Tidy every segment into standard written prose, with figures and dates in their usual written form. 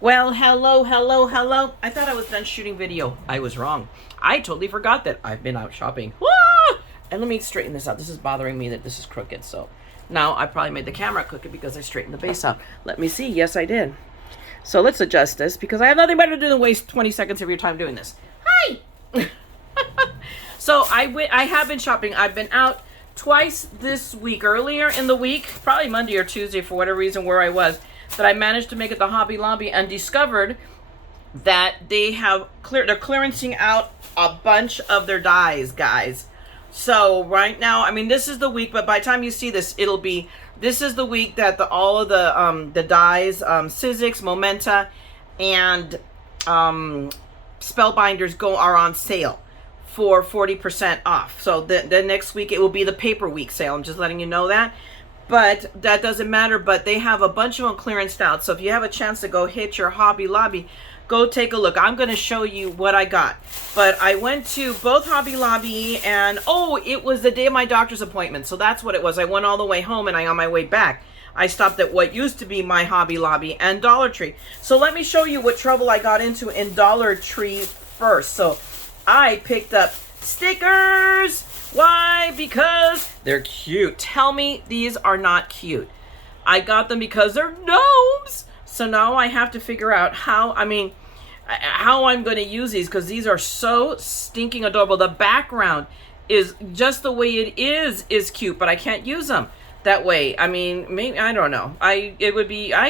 Well, hello, hello, hello. I thought I was done shooting video. I was wrong. I totally forgot that I've been out shopping. Ah! And let me straighten this out. This is bothering me that this is crooked. So now I probably made the camera crooked because I straightened the base out. Let me see. Yes, I did. So let's adjust this because I have nothing better to do than waste 20 seconds of your time doing this. Hi! So I have been shopping. I've been out twice this week. Earlier in the week, probably Monday or Tuesday for whatever reason where I was, that I managed to make it to Hobby Lobby and discovered that they're clearancing out a bunch of their dies, guys. So right now, I mean, this is the week, but by the time you see this, this is the week that all of the dies, Sizzix, Momenta, and Spellbinders are on sale for 40% off. So the next week it will be the paper week sale. I'm just letting you know that. But that doesn't matter, but they have a bunch of them clearanced out. So if you have a chance to go hit your Hobby Lobby, go take a look. I'm going to show you what I got. But I went to both Hobby Lobby and, it was the day of my doctor's appointment. So that's what it was. I went all the way home and on my way back, I stopped at what used to be my Hobby Lobby and Dollar Tree. So let me show you what trouble I got into in Dollar Tree first. So I picked up stickers. Why? Because they're cute. Tell me these are not cute. I got them because they're gnomes. So now I have to figure out how I'm going to use these because these are so stinking adorable. The background is just the way it is cute, but I can't use them that way. I mean, maybe, I don't know. I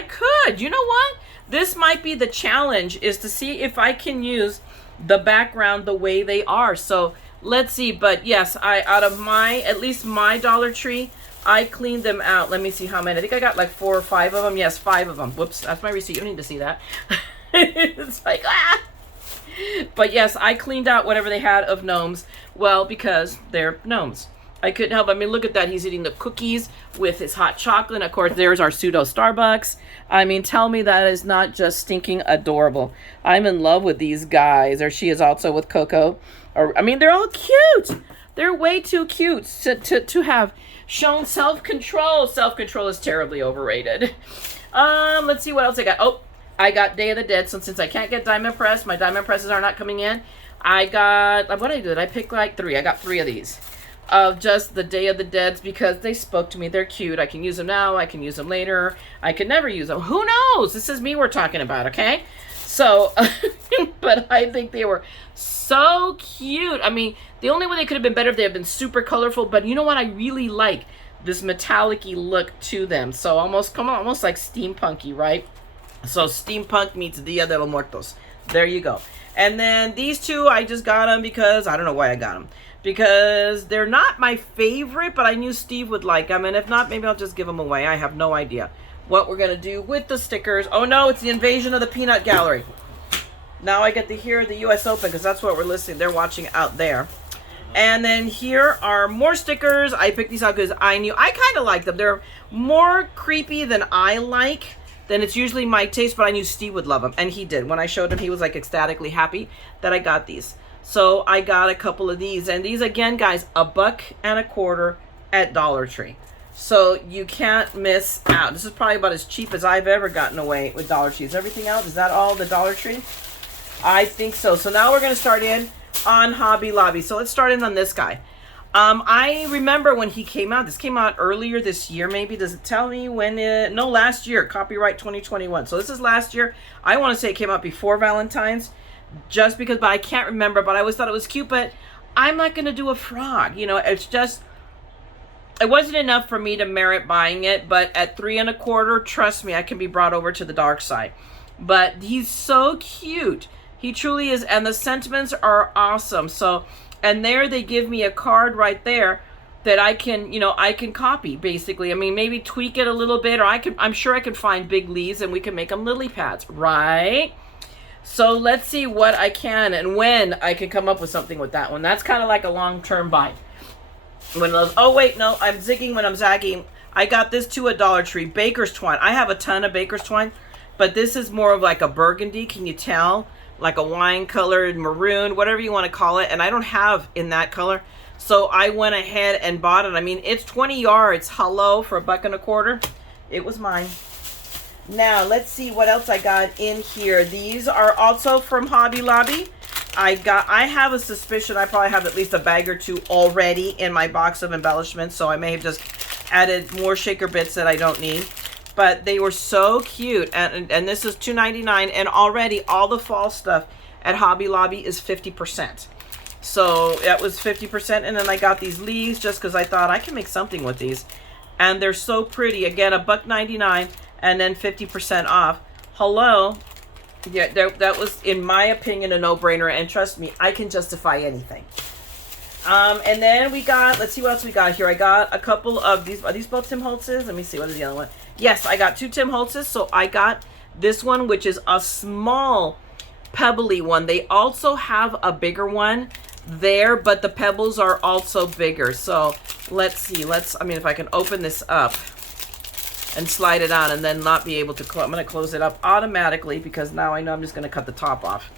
could. You know what? This might be the challenge, is to see if I can use the background the way they are. So let's see. But yes, out of at least my Dollar Tree, I cleaned them out. Let me see how many. I think I got like 4 or 5 of them. Yes, 5 of them. Whoops, that's my receipt. You don't need to see that. It's like, ah! But yes, I cleaned out whatever they had of gnomes. Well, because they're gnomes. I couldn't help. I mean, look at that. He's eating the cookies with his hot chocolate. And of course, there's our pseudo Starbucks. I mean, tell me that is not just stinking adorable. I'm in love with these guys. Or she is also with Coco. I mean, they're all cute. They're way too cute to have shown self-control. Self-control is terribly overrated. Let's see what else I got. Oh, I got Day of the Dead. So since I can't get Diamond Press, my Diamond Presses are not coming in. I got, what I did, I picked like 3. I got 3 of these. Of just the Day of the Deads because they spoke to me. They're cute. I can use them now. I can use them later. I can never use them. Who knows? This is me we're talking about, okay? So, but I think they were so cute. I mean, the only way they could have been better if they had been super colorful. But you know what? I really like this metallic-y look to them. So almost like steampunky, right? So steampunk meets Dia de los Muertos. There you go. And then these 2, I just got them because I don't know why I got them. Because they're not my favorite, but I knew Steve would like them. And if not, maybe I'll just give them away. I have no idea what we're going to do with the stickers. Oh, no, it's the invasion of the Peanut Gallery. Now I get to hear the U.S. Open because that's what we're listening. They're watching out there. And then here are more stickers. I picked these out because I kind of like them. They're more creepy than I like. Then it's usually my taste, but I knew Steve would love them. And he did. When I showed him, he was like ecstatically happy that I got these. So I got a couple of these. And these, again, guys, $1.25 at Dollar Tree. So you can't miss out. This is probably about as cheap as I've ever gotten away with Dollar Tree. Is everything out? Is that all the Dollar Tree? I think so. So now we're going to start in on Hobby Lobby. So let's start in on this guy. I remember when he came out. This came out earlier this year, maybe. Does it tell me when? No, last year. Copyright 2021. So this is last year. I want to say it came out before Valentine's. Just because, but I can't remember. But I always thought it was cute. But I'm not going to do a frog. You know, it's just, it wasn't enough for me to merit buying it. But at $3.25, trust me, I can be brought over to the dark side. But he's so cute. He truly is. And the sentiments are awesome. So, and there they give me a card right there that I can, I can copy basically. I mean, maybe tweak it a little bit, or I'm sure I can find big leaves and we can make them lily pads, right? So let's see what I can and when I can come up with something with that one. That's kind of like a long-term buy. Oh wait, no, I'm zigging when I'm zagging. I got this too at Dollar Tree. Baker's Twine. I have a ton of Baker's Twine, but this is more of like a burgundy. Can you tell? Like a wine-colored maroon, whatever you want to call it. And I don't have in that color. So I went ahead and bought it. I mean, it's 20 yards. Hello, for $1.25. It was mine. Now, let's see what else I got in here. These are also from Hobby Lobby. I have a suspicion I probably have at least a bag or two already in my box of embellishments, so I may have just added more shaker bits that I don't need. But they were so cute, and this is $2.99, and already all the fall stuff at Hobby Lobby is 50%. So that was 50%, and then I got these leaves just because I thought I can make something with these. And they're so pretty. Again, $1.99 and then 50% off. Hello. Yeah, that was, in my opinion, a no-brainer, and trust me, I can justify anything. And then we got, let's see what else we got here. I got a couple of these. Are these both Tim Holtz's? Let me see, what is the other one? Yes, I got 2 Tim Holtz's. So I got this one, which is a small pebbly one. They also have a bigger one there, but the pebbles are also bigger. So let's see. I mean, if I can open this up and slide it on and then not be able to close. I'm going to close it up automatically because now I know I'm just going to cut the top off.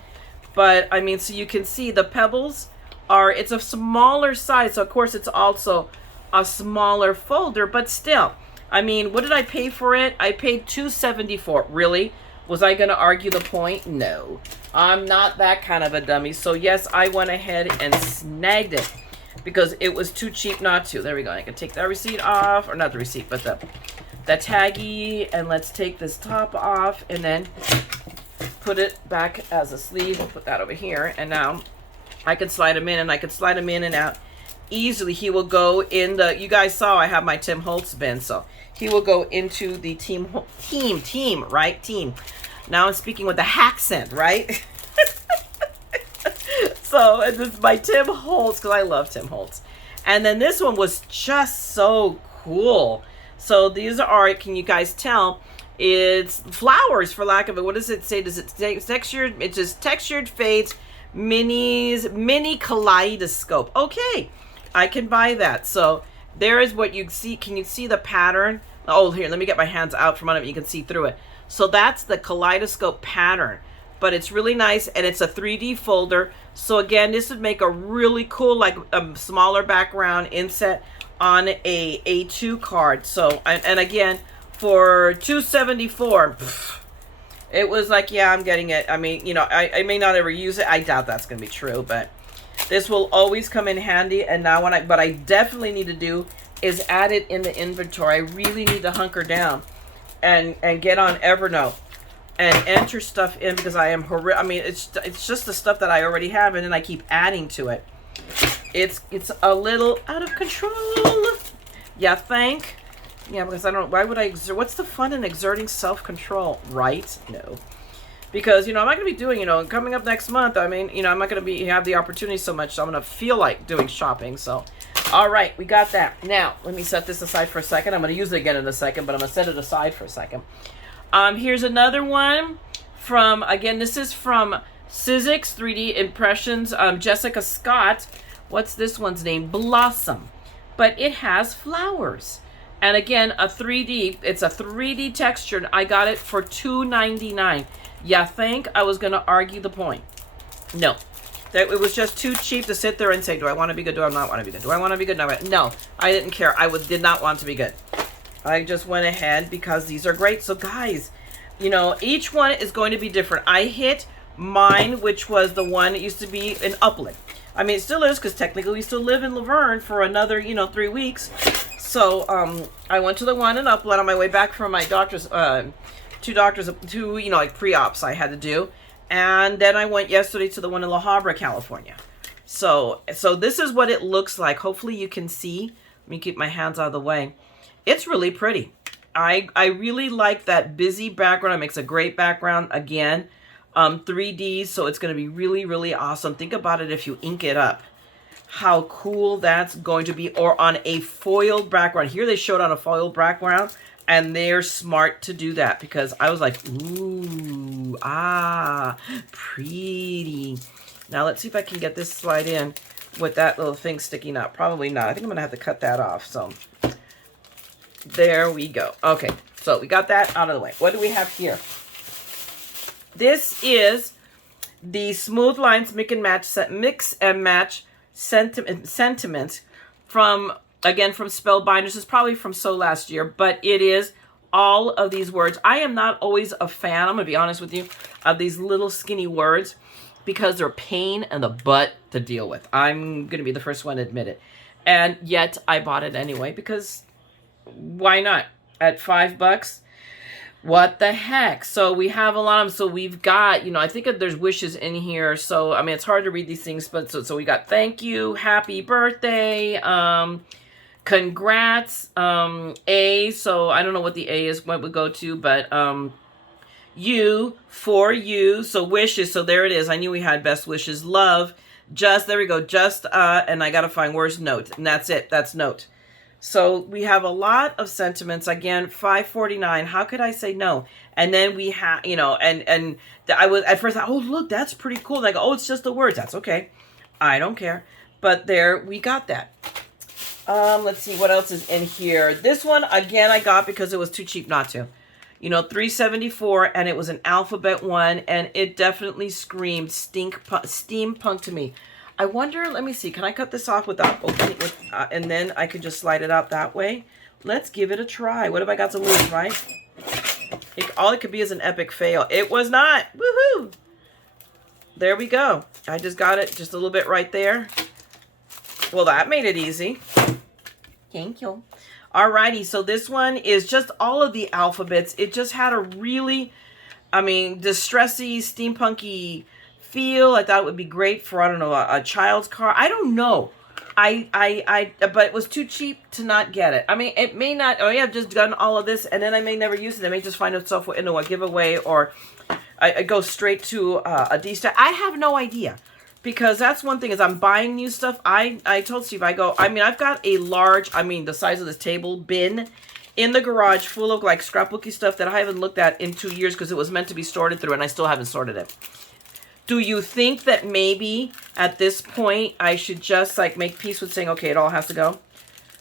But I mean, so you can see the pebbles are, it's a smaller size. So of course it's also a smaller folder, but still, I mean, what did I pay for it? I paid $2.74. Really? Was I going to argue the point? No, I'm not that kind of a dummy. So yes, I went ahead and snagged it because it was too cheap not to. There we go. I can take that receipt off, or not the receipt, but the taggy, and let's take this top off and then put it back as a sleeve. We'll put that over here, and now I can slide them in, and I can slide them in and out easily. He will go in the, you guys saw I have my Tim Holtz bin, so he will go into the team, right? Team. Now I'm speaking with the accent, right? So, and this is my Tim Holtz, because I love Tim Holtz. And then this one was just so cool. So these are, can you guys tell, it's flowers, for lack of it. What does it say? Does it say textured? It's just textured fades, minis, mini kaleidoscope. Okay, I can buy that. So there is what you see. Can you see the pattern? Oh, here, let me get my hands out from under it. You can see through it. So that's the Kaleidoscope Pattern. But it's really nice, and it's a 3D folder. So again, this would make a really cool, like a smaller background inset on a A2 card. So, and again, for $2.74, it was like, yeah, I'm getting it. I mean, you know, I may not ever use it. I doubt that's going to be true, but this will always come in handy. And now what I definitely need to do is add it in the inventory. I really need to hunker down and get on Evernote and enter stuff in, because I am I mean, it's just the stuff that I already have, and then I keep adding to it. It's a little out of control. Yeah, think? Yeah, because I don't, why would I exert, what's the fun in exerting self-control, right? No. Because, you know, I'm not going to be doing, you know, coming up next month, I mean, you know, I'm not going to have the opportunity so much, so I'm going to feel like doing shopping. So, all right, we got that. Now, let me set this aside for a second. I'm going to use it again in a second, but I'm going to set it aside for a second. Here's another one from, again, this is from Sizzix 3D Impressions, Jessica Scott. What's this one's name? Blossom. But it has flowers. And again, a 3D, it's a 3D textured. I got it for $2.99. You think I was going to argue the point? No. That it was just too cheap to sit there and say, do I want to be good? Do I not want to be good? Do I want to be good? No, I didn't care. I did not want to be good. I just went ahead because these are great. So guys, you know, each one is going to be different. I hit mine, which was the one that used to be in Upland. I mean, it still is, because technically we still live in Laverne for another, you know, 3 weeks. So I went to the one in Upland on my way back from my doctor's, two, you know, like pre-ops I had to do. And then I went yesterday to the one in La Habra, California. So this is what it looks like. Hopefully you can see. Let me keep my hands out of the way. It's really pretty. I really like that busy background. It makes a great background. Again, 3D, so it's going to be really, really awesome. Think about it if you ink it up. How cool that's going to be. Or on a foiled background. Here they showed on a foiled background, and they're smart to do that, because I was like, ooh, pretty. Now let's see if I can get this slide in with that little thing sticking up. Probably not. I think I'm going to have to cut that off. So there we go. Okay, so we got that out of the way. What do we have here? This is the Smooth Lines Mix and Match Sentiments from, again, from Spellbinders. It's probably from last year, but it is all of these words. I am not always a fan, I'm going to be honest with you, of these little skinny words because they're a pain in the butt to deal with. I'm going to be the first one to admit it. And yet I bought it anyway because why not? At $5, what the heck? So we have a lot of them. So we've got, you know, I think there's wishes in here. So, I mean, it's hard to read these things, but so we got thank you, happy birthday, congrats, A. So I don't know what the A is, what would go to, but you, for you. So wishes. So there it is. I knew we had best wishes. Love, just, there we go. Just, and I got to find where's note. And that's it. That's note. So we have a lot of sentiments. Again, $5.49. How could I say no? And then we have, you know, and I was at first, oh, look, that's pretty cool. Like, oh, it's just the words. That's okay. I don't care. But there, we got that. Let's see what else is in here. This one, again, I got because it was too cheap not to. You know, $3.74, and it was an alphabet one, and it definitely screamed steampunk to me. I wonder, let me see, can I cut this off without opening it, and then I could just slide it out that way? Let's give it a try. What have I got to lose, right? All it could be is an epic fail. It was not. Woohoo! There we go. I just got it just a little bit right there. Well, that made it easy. Thank you. Alrighty, so this one is just all of the alphabets. It just had a really, I mean, distressy, steampunky feel. I thought it would be great for, I don't know, a child's car. I don't know. But it was too cheap to not get it. I mean, it may not, oh yeah, I've just done all of this and then I may never use it. I may just find itself into a giveaway or I go straight to a D-stack. I have no idea. Because that's one thing is I'm buying new stuff. I told Steve, I've got a large, the size of this table bin in the garage full of like scrapbooky stuff that I haven't looked at in 2 years because it was meant to be sorted through and I still haven't sorted it. Do you think that maybe at this point I should just like make peace with saying, okay, it all has to go?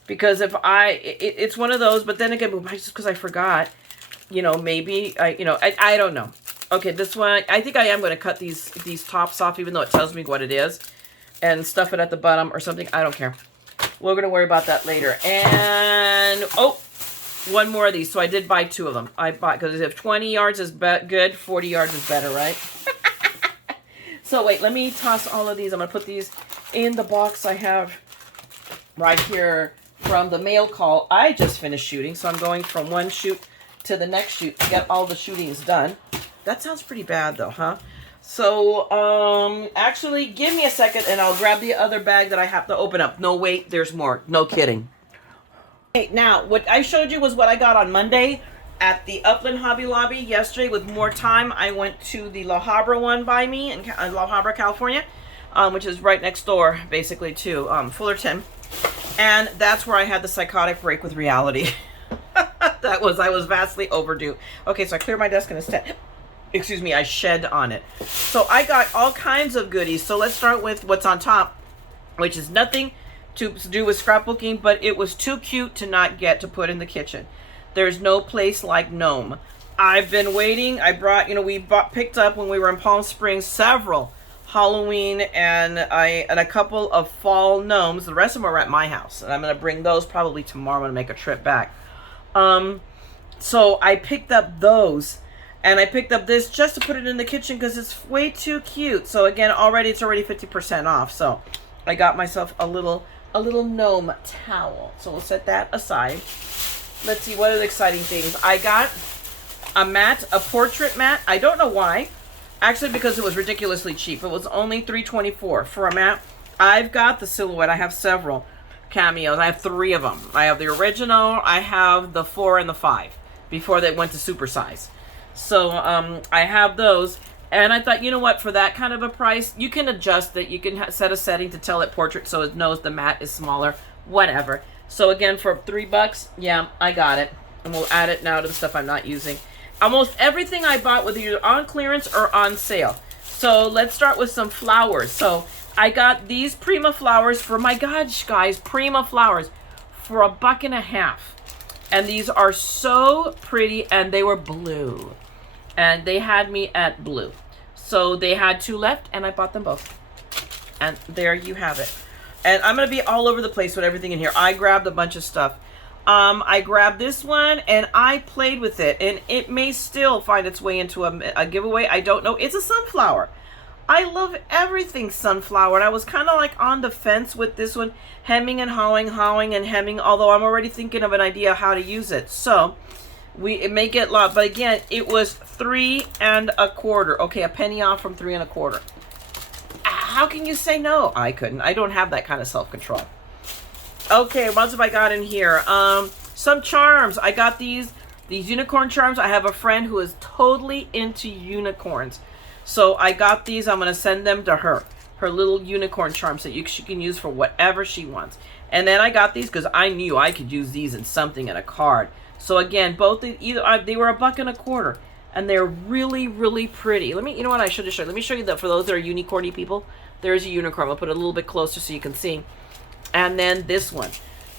Because if it's one of those, but then again, just because I forgot, you know, maybe I don't know. Okay, this one, I think I am going to cut these tops off, even though it tells me what it is, and stuff it at the bottom or something. I don't care. We're going to worry about that later. And, oh, one more of these. So I did buy 2 of them. I bought, because if 20 yards is good, 40 yards is better, right? So wait, let me toss all of these. I'm going to put these in the box I have right here from the mail call. I just finished shooting, so I'm going from one shoot to the next shoot to get all the shootings done. That sounds pretty bad though, huh? So, actually, give me a second and I'll grab the other bag that I have to open up. No, wait, there's more. No kidding. Okay, now, what I showed you was what I got on Monday at the Upland Hobby Lobby. Yesterday, with more time, I went to the La Habra one by me in La Habra, California, which is right next door, basically, to Fullerton. And that's where I had the psychotic break with reality. I was vastly overdue. Okay, so I cleared my desk and instead... Excuse me, I shed on it. So I got all kinds of goodies. So let's start with what's on top, which is nothing to do with scrapbooking, but it was too cute to not get to put in the kitchen. There's no place like gnome. I've been waiting. I brought, picked up when we were in Palm Springs several Halloween and a couple of fall gnomes. The rest of them are at my house, and I'm going to bring those probably tomorrow. I'm going to make a trip back. So I picked up those. And I picked up this just to put it in the kitchen because it's way too cute. So again, it's already 50% off. So I got myself a little gnome towel. So we'll set that aside. Let's see, what are the exciting things? I got a mat, a portrait mat. I don't know why. Actually, because it was ridiculously cheap. It was only $3.24 for a mat. I've got the silhouette. I have several cameos. I have 3 of them. I have the original. I have the 4 and the 5 before they went to super size. So I have those, and I thought, you know what, for that kind of a price, you can adjust it. You can set a setting to tell it portrait so it knows the mat is smaller, whatever. So again, for $3, yeah, I got it. And we'll add it now to the stuff I'm not using. Almost everything I bought was either on clearance or on sale. So let's start with some flowers. So I got these Prima flowers for, my gosh, guys, Prima flowers for $1.50. And these are so pretty, and they were blue. And they had me at blue. So they had 2 left, and I bought them both. And there you have it. And I'm going to be all over the place with everything in here. I grabbed a bunch of stuff. I grabbed this one and I played with it, and it may still find its way into a giveaway. I don't know. It's a sunflower. I love everything sunflower, and I was kind of like on the fence with this one, hemming and hawing and hemming, although I'm already thinking of an idea how to use it. So it may get loud, but again, it was 3 1/4. Okay, a penny off from 3 1/4. How can you say no? I couldn't. I don't have that kind of self-control. Okay, what else have I got in here? Some charms. I got these unicorn charms. I have a friend who is totally into unicorns. So I got these. I'm going to send them to her. Her little unicorn charms that she can use for whatever she wants. And then I got these because I knew I could use these in something, in a card. So again, both they were $1 1/4. And they're really, really pretty. You know what I should have shown? Let me show you that for those that are unicorny people. There's a unicorn. I'll put it a little bit closer so you can see. And then this one.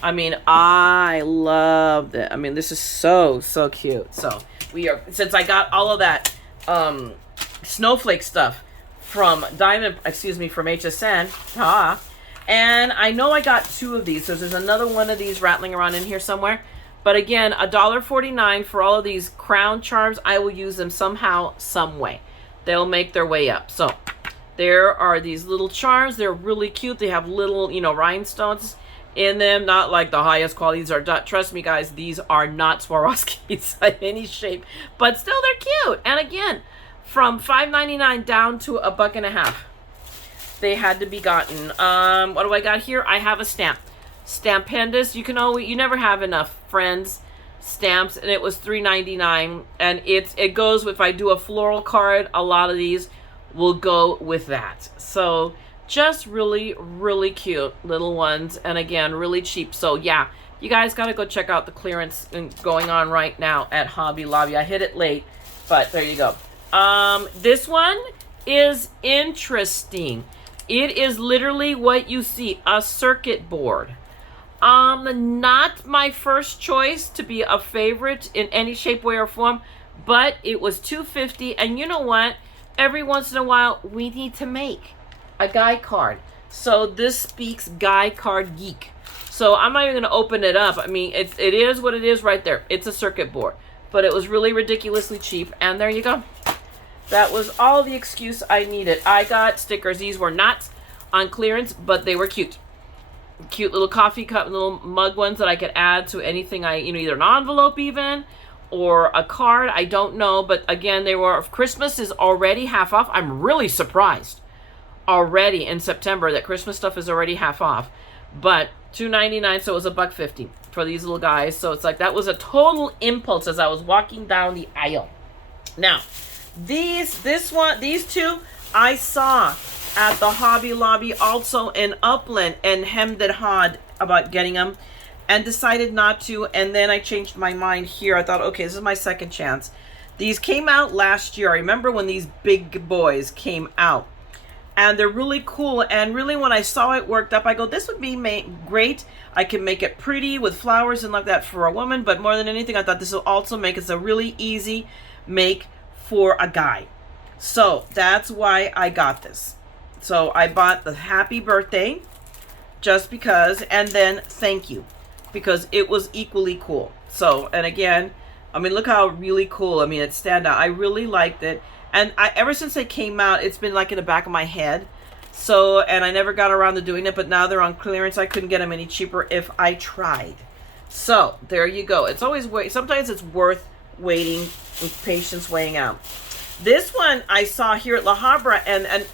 I mean, I love it. I mean, this is so cute. So since I got all of that snowflake stuff from from HSN, and I know I got 2 of these. So there's another one of these rattling around in here somewhere. But again, $1.49 for all of these crown charms. I will use them somehow, some way. They'll make their way up. So there are these little charms. They're really cute. They have little, rhinestones in them. Not like the highest quality. These are not, trust me, guys, these are not Swarovskis in any shape. But still, they're cute. And again, from $5.99 down to $1 1/2. They had to be gotten. What do I got here? I have a stamp. Spellbinders. You never have enough, friends. Stamps, and it was $3.99, and it goes with, if I do a floral card, a lot of these will go with that. So just really, really cute little ones, and again, really cheap. So yeah, you guys got to go check out the clearance going on right now at Hobby Lobby. I hit it late, but there you go. This one is interesting. It is literally what you see, a circuit board. Not my first choice to be a favorite in any shape, way, or form, but it was $2.50, and you know what? Every once in a while, we need to make a guy card. So this speaks guy card geek. So I'm not even going to open it up. I mean, it is what it is right there. It's a circuit board, but it was really ridiculously cheap, and there you go. That was all the excuse I needed. I got stickers. These were not on clearance, but they were cute. Cute little coffee cup, little mug ones that I could add to anything either an envelope even, or a card. I don't know, but again, Christmas is already half off. I'm really surprised already in September that Christmas stuff is already half off. But $2.99, so it was $1.50 for these little guys. So it's like, that was a total impulse as I was walking down the aisle. Now, these 2 I saw at the Hobby Lobby, also in Upland, and hemmed and hawed about getting them and decided not to, and then I changed my mind here. I thought, okay, this is my second chance. These came out last year. I remember when these big boys came out, and they're really cool, and really when I saw it worked up, I go, this would be great. I can make it pretty with flowers and like that for a woman, but more than anything, I thought this will also make it a really easy make for a guy. So that's why I got this. So I bought the happy birthday just because, and then thank you, because it was equally cool. So, and again, I mean, look how really cool. I mean, it stand out. I really liked it. And ever since they came out, it's been like in the back of my head. So, and I never got around to doing it, but now they're on clearance. I couldn't get them any cheaper if I tried. So there you go. It's always, sometimes it's worth waiting with patience weighing out. This one I saw here at La Habra, and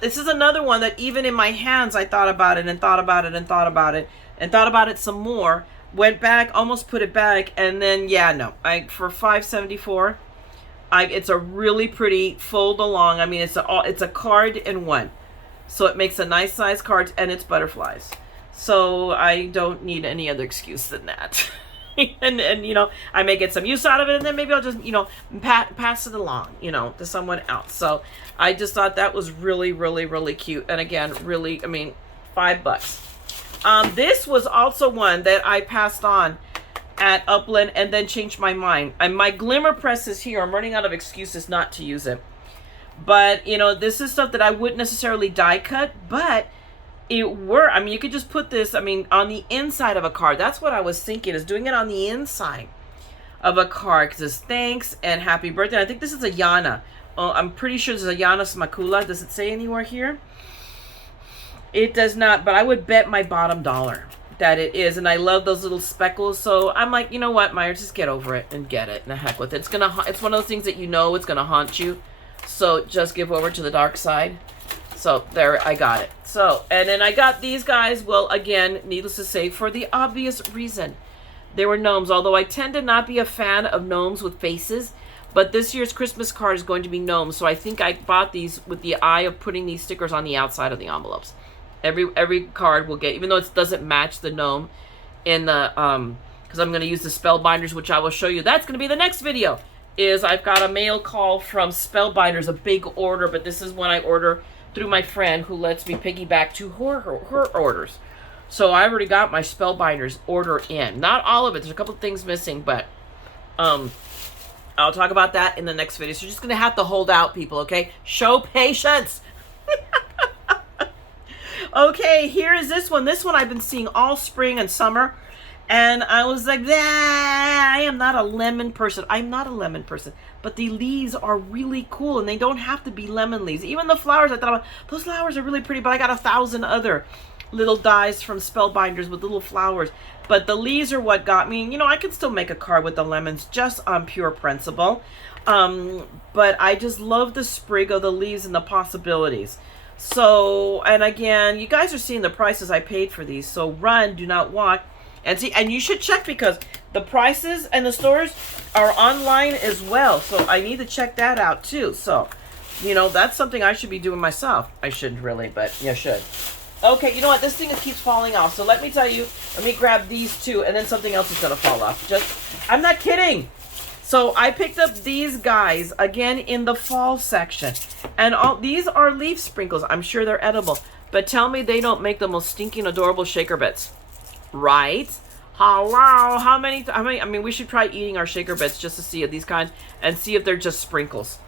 this is another one that even in my hands, I thought about it and thought about it and thought about it and thought about it some more. Went back, almost put it back, and then for $5.74, it's a really pretty fold along. I mean, it's a card in one, so it makes a nice size card, and it's butterflies. So I don't need any other excuse than that. and I may get some use out of it, and then maybe I'll just pass it along to someone else. So I just thought that was really, really, really cute. And again, really, I mean, $5. This was also one that I passed on at Upland and then changed my mind. And my Glimmer press is here. I'm running out of excuses not to use it, but this is stuff that I wouldn't necessarily die cut, but it were, I mean, you could just put this, I mean, on the inside of a card. That's what I was thinking, is doing it on the inside of a card, because it's thanks and happy birthday. I think this is a Yana. I'm pretty sure this is a Yana Smakula. Does it say anywhere here? It does not, but I would bet my bottom dollar that it is. And I love those little speckles. So I'm like, you know what, Mayra, just get over it and get it. And the heck with it. It's one of those things that you know it's gonna haunt you. So just give over to the dark side. So there, I got it. So, and then I got these guys. Well, again, needless to say, for the obvious reason, they were gnomes. Although I tend to not be a fan of gnomes with faces. But this year's Christmas card is going to be gnomes. So I think I bought these with the eye of putting these stickers on the outside of the envelopes. Every card will get, even though it doesn't match the gnome in the, because I'm going to use the Spellbinders, which I will show you. That's going to be the next video, is I've got a mail call from Spellbinders, a big order, but this is when I order through my friend who lets me piggyback to her orders. So I already got my Spellbinders order in. Not all of it. There's a couple of things missing, but I'll talk about that in the next video. So you're just going to have to hold out, people, okay? Show patience. Okay, here is this one. This one I've been seeing all spring and summer. And I was like, I am not a lemon person. I'm not a lemon person. But the leaves are really cool. And they don't have to be lemon leaves. Even the flowers, I thought, those flowers are really pretty. But I got 1,000 other little dies from Spellbinders with little flowers. But the leaves are what got me. You know, I could still make a card with the lemons just on pure principle. But I just love the sprig of the leaves and the possibilities. So, and again, you guys are seeing the prices I paid for these. So run, do not walk. And see, and you should check, because the prices and the stores are online as well. So I need to check that out too. So, you know, that's something I should be doing myself. I shouldn't really, but you should. Okay, you know what? This thing keeps falling off. So let me tell you, let me grab these two, and then something else is going to fall off. I'm not kidding. So I picked up these guys, again, in the fall section. And these are leaf sprinkles. I'm sure they're edible. But tell me they don't make the most stinking adorable shaker bits. Right? Hello? How many, I mean, we should try eating our shaker bits just to see if these kinds, and see if they're just sprinkles.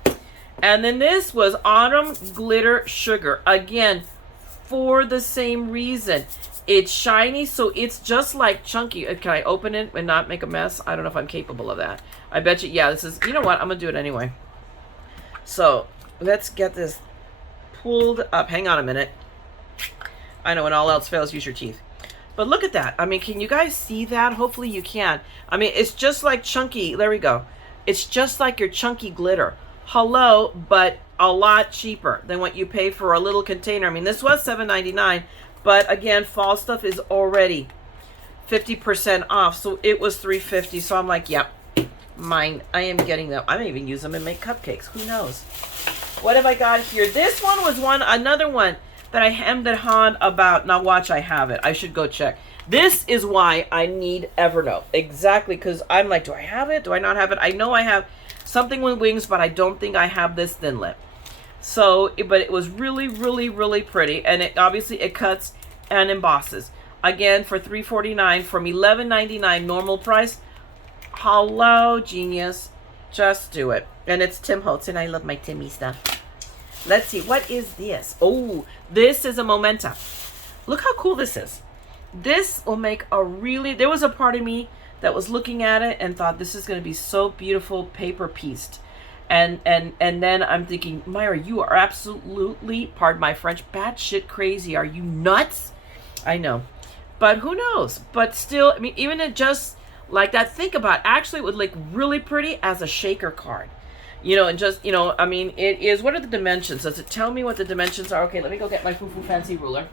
And then this was Autumn Glitter Sugar. Again, for the same reason. It's shiny, so it's just like chunky. Can I open it and not make a mess? I don't know if I'm capable of that. I bet you, yeah, this is, you know what? I'm going to do it anyway. So, let's get this pulled up. Hang on a minute. I know when all else fails, use your teeth. But look at that. I mean, can you guys see that? Hopefully you can. I mean, it's just like chunky. There we go. It's just like your chunky glitter. Hello, but a lot cheaper than what you pay for a little container. I mean, this was $7.99. But again, fall stuff is already 50% off. So it was $3.50. So I'm like, yep, mine. I am getting them. I may even use them and make cupcakes. Who knows? What have I got here? This one was another one that I hemmed and hawed about. Now watch, I have it. I should go check. This is why I need Evernote. Exactly, because I'm like, do I have it? Do I not have it? I know I have something with wings, but I don't think I have this thin lip. So, but it was really, really, really pretty. And it obviously, it cuts and embosses. Again, for $3.49 from $11.99 normal price. Hello, genius. Just do it. And it's Tim Holtz, and I love my Timmy stuff. Let's see. What is this? Oh, this is a Momenta. Look how cool this is. This will make a really... There was a part of me that was looking at it and thought, this is going to be so beautiful, paper pieced. And then I'm thinking, Mayra, you are absolutely, pardon my French, batshit crazy. Are you nuts? I know. But who knows? But still, I mean, even it just like that, think about, actually it would look really pretty as a shaker card. You know, and just, you know, I mean, it is, what are the dimensions? Does it tell me what the dimensions are? Okay, let me go get my foo-foo fancy ruler.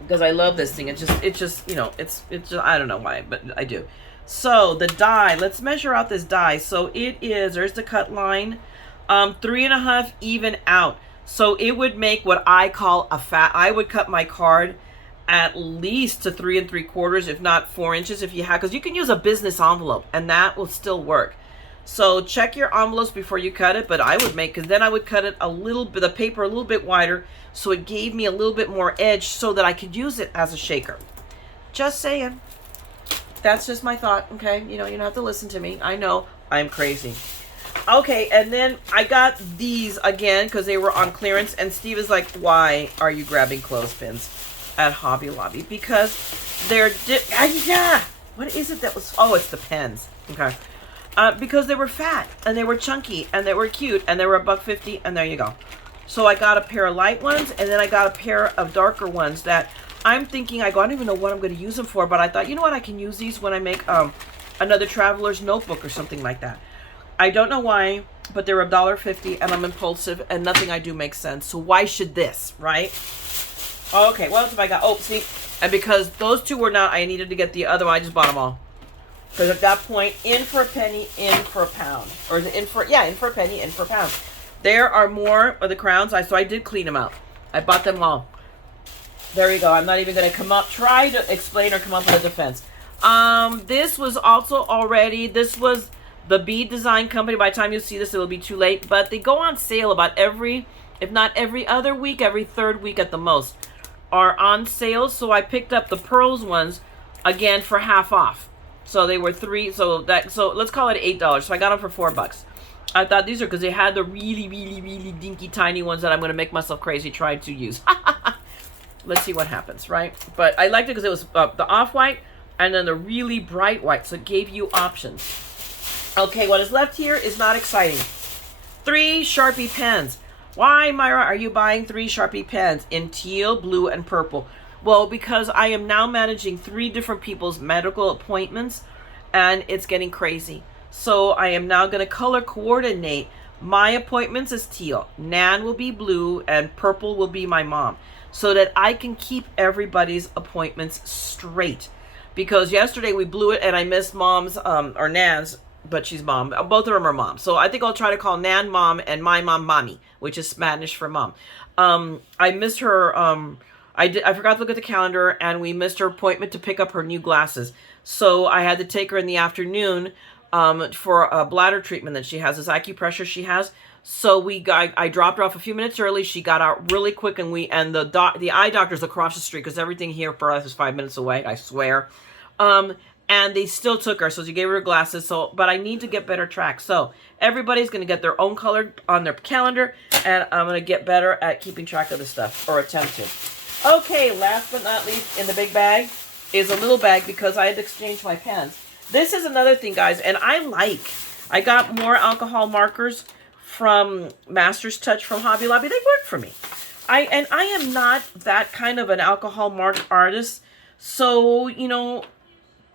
Because I love this thing. It just, you know, it's just, I don't know why, but I do. So the die, let's measure out this die. So it is, there's the cut line, 3.5 even out. So it would make what I call a fat, I would cut my card at least to 3 3/4, if not 4 inches if you have, because you can use a business envelope and that will still work. So check your envelopes before you cut it, but I would make, because then I would cut it a little bit, the paper a little bit wider, so it gave me a little bit more edge so that I could use it as a shaker. Just saying. That's just my thought, okay? You know, you don't have to listen to me. I know I'm crazy. Okay, and then I got these again because they were on clearance. And Steve is like, why are you grabbing clothespins at Hobby Lobby? Because they're... yeah! What is it that was... Oh, it's the pens. Okay. Because they were fat, and they were chunky, and they were cute, and they were $1.50, and there you go. So I got a pair of light ones, and then I got a pair of darker ones that I'm thinking, I don't even know what I'm going to use them for, but I thought, you know what, I can use these when I make another traveler's notebook or something like that. I don't know why, but they're $1.50, and I'm impulsive, and nothing I do makes sense. So why should this, right? Okay, what else have I got? Oh, see, and because those two were not, I needed to get the other one. I just bought them all. Because at that point, in for a penny, in for a pound. Or in for a penny, in for a pound. There are more of the crowns, so I did clean them out. I bought them all. There you go. I'm not even going to try to explain or come up with a defense. This was also already, this was the Bead Design Company. By the time you see this, it will be too late. But they go on sale about if not every other week, every third week at the most, are on sale. So I picked up the pearls ones again for half off. So they were $3. So let's call it $8. So I got them for $4. I thought these are because they had the really, really, really dinky tiny ones that I'm going to make myself crazy trying to use. Let's see what happens, right? But I liked it because it was the off-white and then the really bright white. So it gave you options. Okay, what is left here is not exciting. 3 Sharpie pens. Why, Mayra, are you buying 3 Sharpie pens in teal, blue, and purple? Well, because I am now managing 3 different people's medical appointments, and it's getting crazy. So I am now going to color coordinate. My appointments is teal. Nan will be blue, and purple will be my mom. So that I can keep everybody's appointments straight. Because yesterday we blew it, and I missed Mom's, or Nan's, but she's mom. Both of them are mom. So I think I'll try to call Nan mom and my mom mommy, which is Spanish for mom. I missed her... I forgot to look at the calendar, and we missed her appointment to pick up her new glasses. So I had to take her in the afternoon for a bladder treatment that she has, this acupressure she has. So I dropped her off a few minutes early. She got out really quick, and the eye doctor's across the street because everything here for us is 5 minutes away, I swear. And they still took her, so she gave her glasses. But I need to get better track. So everybody's going to get their own color on their calendar, and I'm going to get better at keeping track of this stuff, or attempt to. Okay, last but not least, in the big bag is a little bag because I had to exchange my pens. This is another thing, guys, and I got more alcohol markers from Master's Touch from Hobby Lobby. They work for me. I am not that kind of an alcohol mark artist, so, you know,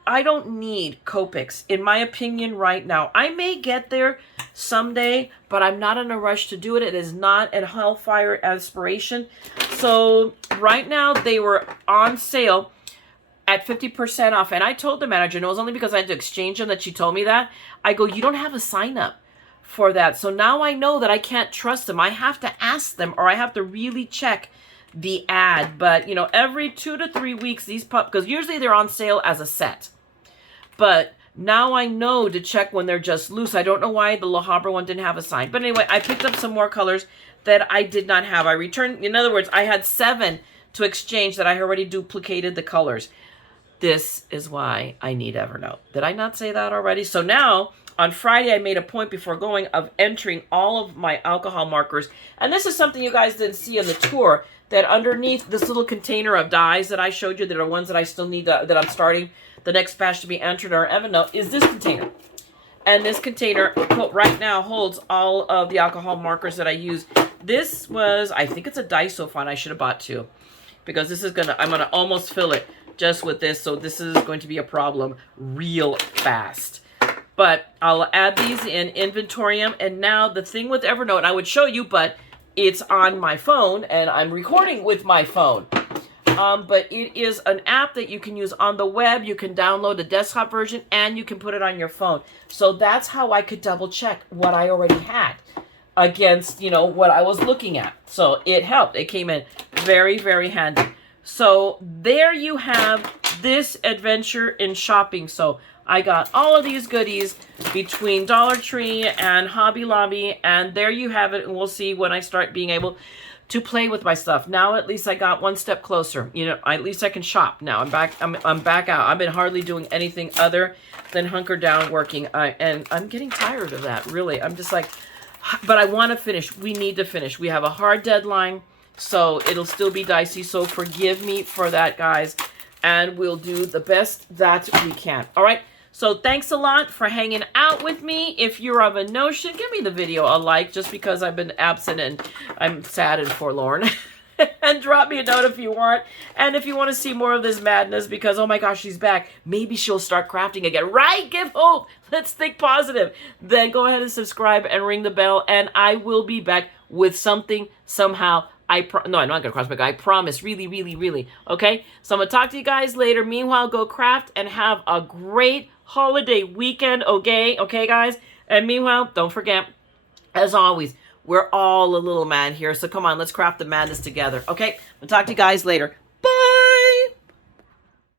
I don't need Copics, in my opinion, right now. I may get there someday, but I'm not in a rush to do it. It is not a hellfire aspiration. So right now they were on sale at 50% off. And I told the manager, and it was only because I had to exchange them that she told me that. I go, you don't have a sign up for that. So now I know that I can't trust them. I have to ask them, or I have to really check the ad. But, you know, every 2 to 3 weeks, these because usually they're on sale as a set. But now I know to check when they're just loose. I don't know why the La Habra one didn't have a sign. But anyway, I picked up some more colors that I did not have. I returned, in other words, I had 7 to exchange that I already duplicated the colors. This is why I need Evernote. Did I not say that already? So now, on Friday, I made a point before going of entering all of my alcohol markers. And this is something you guys didn't see on the tour, that underneath this little container of dies that I showed you, that are ones that I still need, that I'm starting the next batch to be entered in our Evernote, is this container. And this container right now holds all of the alcohol markers that I use. This was, I think it's a Daiso font. I should have bought 2. Because this is I'm going to almost fill it just with this. So this is going to be a problem real fast. But I'll add these in, inventory them. And now the thing with Evernote, I would show you, but it's on my phone. And I'm recording with my phone. But it is an app that you can use on the web. You can download the desktop version, and you can put it on your phone. So that's how I could double check what I already had against, you know, what I was looking at. So it helped. It came in very, very handy. So there you have this adventure in shopping. So I got all of these goodies between Dollar Tree and Hobby Lobby, and there you have it. And we'll see when I start being able to play with my stuff. Now at least I got one step closer. You know, at least I can shop now. I'm back. I'm back out. I've been hardly doing anything other than hunker down working. And I'm getting tired of that, really. I'm just like, but I want to finish. We need to finish. We have a hard deadline, so it'll still be dicey. So forgive me for that, guys. And we'll do the best that we can. All right. So thanks a lot for hanging out with me. If you're of a notion, give me the video a like, just because I've been absent and I'm sad and forlorn. And drop me a note if you want. And if you want to see more of this madness, because, oh my gosh, she's back. Maybe she'll start crafting again. Right? Give hope. Let's think positive. Then go ahead and subscribe and ring the bell. And I will be back with something, somehow. No, I'm not going to cross my guy. I promise. Really, really, really. Okay? So I'm going to talk to you guys later. Meanwhile, go craft and have a great holiday weekend. Okay? Okay, guys? And meanwhile, don't forget, as always, we're all a little mad here. So come on, let's craft the madness together. Okay? I'll talk to you guys later. Bye!